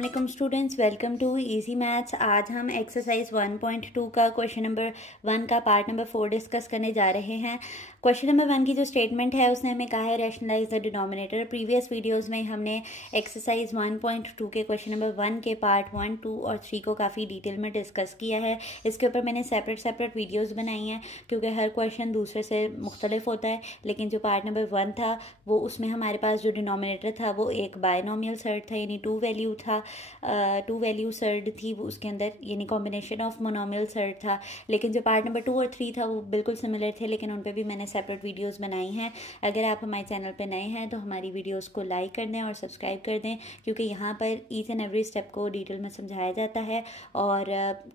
अस्सलाम students, welcome to easy maths. आज हम एक्सरसाइज 1.2 का क्वेश्चन नंबर 1 का पार्ट नंबर 4 डिस्कस करने जा रहे हैं। क्वेश्चन नंबर 1 की जो स्टेटमेंट है उसने हमें कहा है rationalise the denominator. Previous videos में हमने एक्सरसाइज 1.2 के क्वेश्चन नंबर 1 के पार्ट 1, 2 और 3 को काफ़ी डिटेल में डिस्कस किया है। इसके ऊपर मैंने सेपरेट वीडियोज़ बनाई हैं क्योंकि हर क्वेश्चन दूसरे से मुख्तलिफ होता है। लेकिन जो पार्ट नंबर 1 था वो उसमें हमारे पास जो डिनोमिनेटर था वो एक बायनोमियल सर्ड था, यानी टू वैल्यू था, टू वैल्यू सर्ड थी वो उसके अंदर, यानी कॉम्बिनेशन ऑफ मोनोमियल सर्ड था। लेकिन जो पार्ट नंबर 2 और 3 था वो बिल्कुल सिमिलर थे, लेकिन उन पर भी मैंने सेपरेट वीडियोस बनाई हैं। अगर आप हमारे चैनल पे नए हैं तो हमारी वीडियोस को लाइक कर दें और सब्सक्राइब कर दें, क्योंकि यहाँ पर ईच एंड एवरी स्टेप को डिटेल में समझाया जाता है और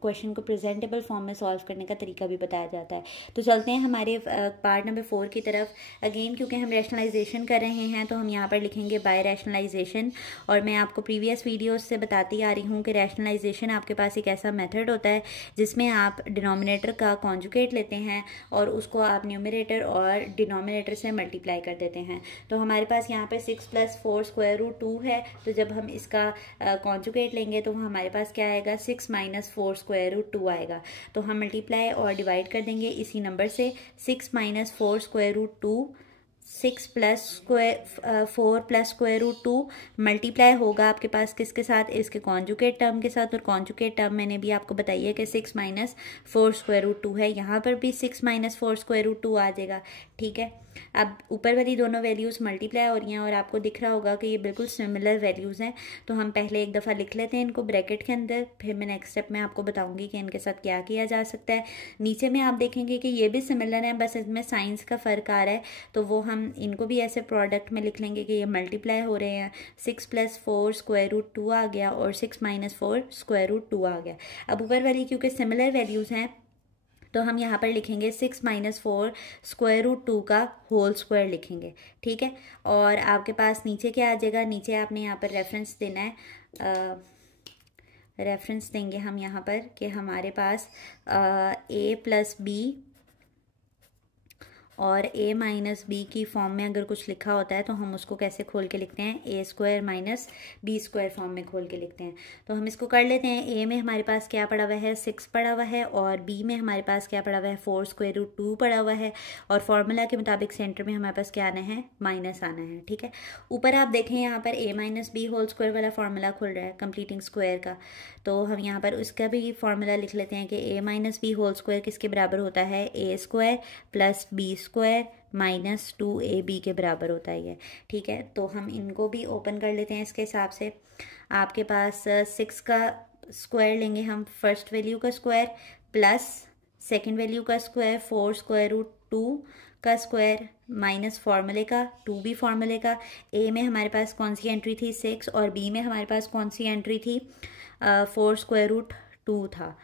क्वेश्चन को प्रेजेंटेबल फॉर्म में सॉल्व करने का तरीका भी बताया जाता है। तो चलते हैं हमारे पार्ट नंबर 4 की तरफ। अगेन क्योंकि हम रैशनलाइजेशन कर रहे हैं तो हम यहाँ पर लिखेंगे बाय रैशनलाइजेशन। और मैं आपको प्रीवियस वीडियोस से बताती आ रही हूँ कि रैशनलाइजेशन आपके पास एक ऐसा मेथड होता है जिसमें आप डिनोमिनेटर का कॉन्जुगेट लेते हैं और उसको आप न्यूमरेटर और डिनोमिनेटर से मल्टीप्लाई कर देते हैं। तो हमारे पास यहाँ पे 6 + 4 √ 2 है। तो जब हम इसका कॉन्जुगेट लेंगे तो हमारे पास क्या आएगा, 6 - 4 √ 2 आएगा। तो हम मल्टीप्लाई और डिवाइड कर देंगे इसी नंबर से। 6 - 4 √ 2, 6 + 4 + √2 मल्टीप्लाई होगा आपके पास किसके साथ, इसके कॉन्जुगेट टर्म के साथ। और कॉन्जुगेट टर्म मैंने भी आपको बताई है कि 6 - 4 √ 2 है। यहाँ पर भी 6 - 4 √ 2 आ जाएगा। ठीक है, अब ऊपर वाली दोनों वैल्यूज़ मल्टीप्लाई हो रही हैं और आपको दिख रहा होगा कि ये बिल्कुल सिमिलर वैल्यूज़ हैं। तो हम पहले एक दफ़ा लिख लेते हैं इनको ब्रैकेट के अंदर, फिर मैं नेक्स्ट स्टेप में आपको बताऊंगी कि इनके साथ क्या किया जा सकता है। नीचे में आप देखेंगे कि ये भी सिमिलर है, बस इसमें साइंस का फ़र्क आ रहा है। तो वो हम इनको भी ऐसे प्रोडक्ट में लिख लेंगे कि ये मल्टीप्लाई हो रहे हैं। 6 + 4 √ 2 आ गया और 6 - 4 √ 2 आ गया। अब ऊपर वाली क्योंकि सिमिलर वैल्यूज़ हैं तो हम यहाँ पर लिखेंगे 6 - 4 √ 2 का होल स्क्वायर लिखेंगे। ठीक है, और आपके पास नीचे क्या आ जाएगा, नीचे आपने यहाँ पर रेफरेंस देना है। रेफरेंस देंगे हम यहाँ पर कि हमारे पास a + b और a - b की फॉर्म में अगर कुछ लिखा होता है तो हम उसको कैसे खोल के लिखते हैं, a² - b² फॉर्म में खोल के लिखते हैं। तो हम इसको कर लेते हैं। a में हमारे पास क्या पड़ा हुआ है, 6 पड़ा हुआ है, और b में हमारे पास क्या पड़ा हुआ है, 4 √ 2 पड़ा हुआ है। और फॉर्मूला के मुताबिक सेंटर में हमारे पास क्या आना है, माइनस आना है। ठीक है, ऊपर आप देखें यहाँ पर a - b होल स्क्वायर वाला फॉर्मूला खुल रहा है कंप्लीटिंग स्क्वायर का। तो हम यहाँ पर उसका भी फॉर्मूला लिख लेते हैं कि a - b होल स्क्वायर किसके बराबर होता है, a² + b² - 2ab के बराबर होता है ये। ठीक है, तो हम इनको भी ओपन कर लेते हैं इसके हिसाब से। आपके पास 6 का स्क्वायर लेंगे हम, फर्स्ट वैल्यू का स्क्वायर प्लस सेकंड वैल्यू का स्क्वायर, 4 √2 का स्क्वायर माइनस फार्मूले का 2 भी फार्मूले का। a में हमारे पास कौन सी एंट्री थी, 6, और b में हमारे पास कौन सी एंट्री थी, 4 √2 था।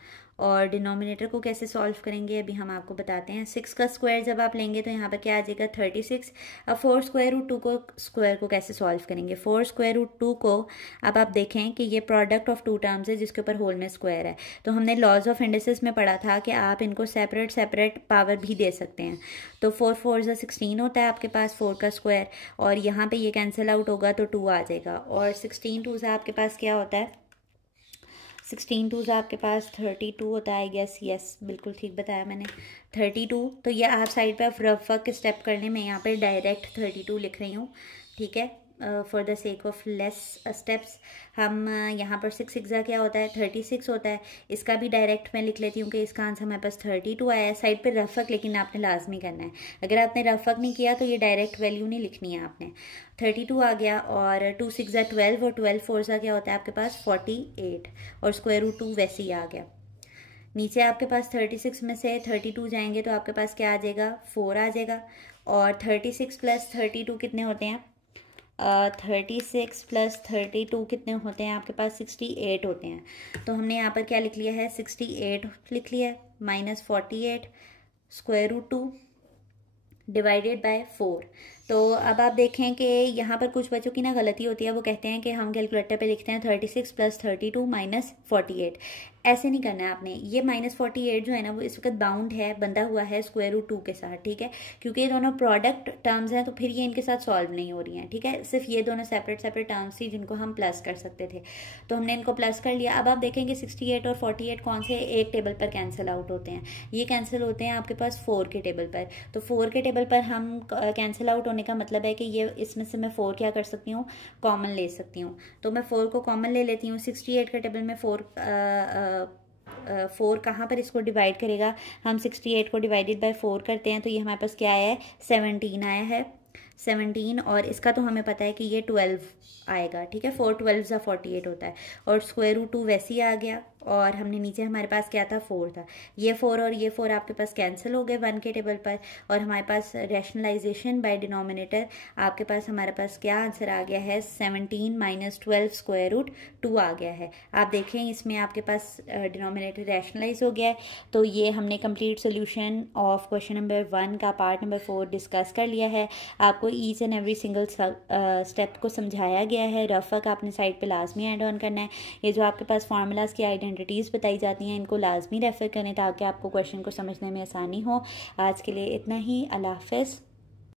और डिनोमिनेटर को कैसे सॉल्व करेंगे अभी हम आपको बताते हैं। 6 का स्क्वायर जब आप लेंगे तो यहाँ पर क्या आ जाएगा, 36। अब 4 √2 को स्क्वायर को कैसे सॉल्व करेंगे, 4 √2 को अब आप देखें कि ये प्रोडक्ट ऑफ टू टर्म्स है जिसके ऊपर होल में स्क्वायर है। तो हमने लॉज ऑफ इंडिसेस में पढ़ा था कि आप इनको सेपरेट पावर भी दे सकते हैं। तो 4 × 4 = 16 होता है आपके पास 4 का स्क्वायर, और यहाँ पर ये कैंसिल आउट होगा तो 2 आ जाएगा। और 16 2 से आपके पास क्या होता है, 16 2 से आपके पास 32 होता है। यस बिल्कुल ठीक बताया मैंने, 32। तो ये आप साइड पे रफ वर्क स्टेप करने में यहाँ पे डायरेक्ट 32 लिख रही हूँ। ठीक है, for the sake of less steps हम यहाँ पर 6 6 क्या होता है, 36 होता है। इसका भी डायरेक्ट मैं लिख लेती हूँ कि इसका आंसर हमारे पास 32 आया है। साइड पे रफ वर्क लेकिन आपने लाजमी करना है। अगर आपने रफ वर्क नहीं किया तो ये डायरेक्ट वैल्यू नहीं लिखनी है आपने। 32 आ गया, और 2 6 12, और 12 4 क्या होता है आपके पास 48, और √2 वैसे ही आ गया। नीचे आपके पास 36 में से 32 जाएंगे तो आपके पास क्या आ जाएगा, 4 आ जाएगा। और 36 + 32 कितने होते हैं, 36 + 32 कितने होते हैं आपके पास, 68 होते हैं। तो हमने यहाँ पर क्या लिख लिया है, 68 लिख लिया है, -48 √2 डिवाइडेड बाय 4। तो अब आप देखें कि यहाँ पर कुछ बच्चों की ना गलती होती है, वो कहते हैं कि हम कैलकुलेटर पे लिखते हैं 36 + 32 - 48। ऐसे नहीं करना है आपने। ये -48 जो है ना वो इस वक्त बाउंड है, बंधा हुआ है √2 के साथ, ठीक है, क्योंकि ये दोनों प्रोडक्ट टर्म्स हैं तो फिर ये इनके साथ सॉल्व नहीं हो रही हैं, ठीक है। सिर्फ ये दोनों सेपरेट टर्म्स थी जिनको हम प्लस कर सकते थे, तो हमने इनको प्लस कर लिया। अब आप देखेंगे 68 और 48 कौन से एक टेबल पर कैंसिल आउट होते हैं, ये कैंसिल होते हैं आपके पास 4 के टेबल पर। तो 4 के टेबल पर हम कैंसिल आउट होने का मतलब है कि ये इसमें से मैं 4 क्या कर सकती हूँ, कॉमन ले सकती हूँ। तो मैं 4 को कॉमन ले लेती हूँ। 68 के टेबल में 4 कहाँ पर इसको डिवाइड करेगा, हम 68 को डिवाइडेड बाय 4 करते हैं तो ये हमारे पास क्या आया है, 17 आया है, 17। और इसका तो हमें पता है कि ये 12 आएगा, ठीक है, 4 12 = 48 होता है। और √2 वैसे ही आ गया, और हमने नीचे हमारे पास क्या था, 4 था। ये 4 और ये 4 आपके पास कैंसिल हो गए 1 के टेबल पर, और हमारे पास रैशनलाइजेशन बाय डिनोमिनेटर आपके पास हमारे पास क्या आंसर आ गया है, 17 - 12 √2 आ गया है। आप देखें इसमें आपके पास डिनोमिनेटर रैशनलाइज हो गया है। तो ये हमने complete solution of question number 1 का पार्ट नंबर 4 डिस्कस कर लिया है। आपको each and every single step को समझाया गया है। रफ वर्क आपने साइड पे लाजमी ऐड ऑन करना है। ये जो आपके पास फार्मूलाज की आइडेंटिटीज़ बताई जाती हैं इनको लाजमी रेफर करें ताकि आपको क्वेश्चन को समझने में आसानी हो। आज के लिए इतना ही। अल्लाह हाफ़िज़।